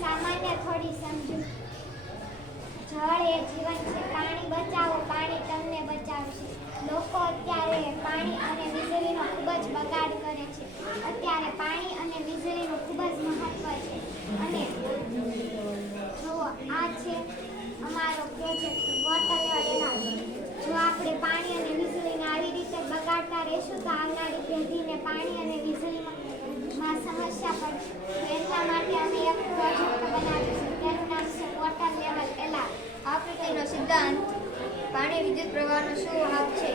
સામાન્ય થોડી સમજુ. જળ એ જીવન છે. પાણી બચાવો, પાણી તમને બચાવશે. લોકો અત્યારે પાણી અને વીજળીનો ખૂબ જ બગાડ કરે છે. અત્યારે પાણી અને વીજળીનું ખૂબ જ મહત્વ છે. અને જુઓ, આ છે અમારો પ્રોજેક્ટ વોટર લેવલ એલાર્મ જો આપણે પાણી અને વીજળીને આવી રીતે બગાડતા રહેશું તો આવનારી પેઢીને પાણી અને વીજળીમાં માં સમસ્યા પડશે તો એટલા માટે અમે એક પ્રોજેક્ટ બનાવીશું તેનું નામ છે વોટર લેવલ એલા આકૃતિનો સિદ્ધાંત પાણી વિદ્યુત પ્રવાહનો શું હાથ છે?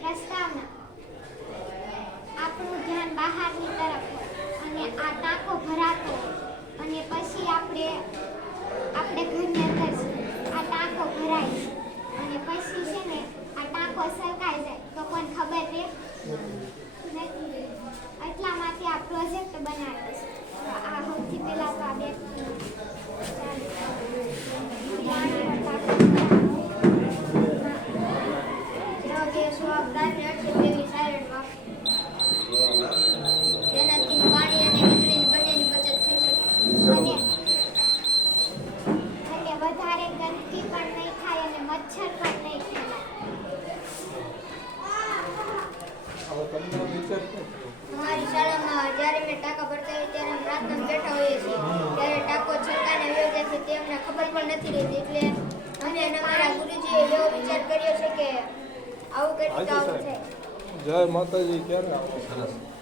પ્રસ્તાવના આપણું ધ્યાન બહારની તરફ અને આ ટાંકો ભરાતો અને પછી આપણે આપણે ઘરની અંદર આ ટાંકો ભરાય છે. અને પછી છે ને, આ ટાંકો સરકાઈ જાય તો કોઈને ખબર રહે નથી એટલા માટે આ પ્રોજેક્ટ બનાવ્યો છે તો આ સૌથી પહેલા તો આ બે પાણીનો ટાંકો જેનો કે સ્વપ્રાપ્ય છે તેવી સાયરન તેનાથી પાણી અને વીજળીની બંનેની બચત થઈ શકે. અને અને વધારે ગંદકી પણ નહીં થાય અને મચ્છર પણ નહીં ફેલાય? અમારી શાળામાં જ્યારે મેં ટાંકા ભરતા હોય ત્યારે અમે બેઠા હોઈએ છીએ. ત્યારે ટાંકો છલકાને વયો છે તે અમને ખબર પણ નથી રહેતી. જય માતાજી ક્યારે આવો? સરસ.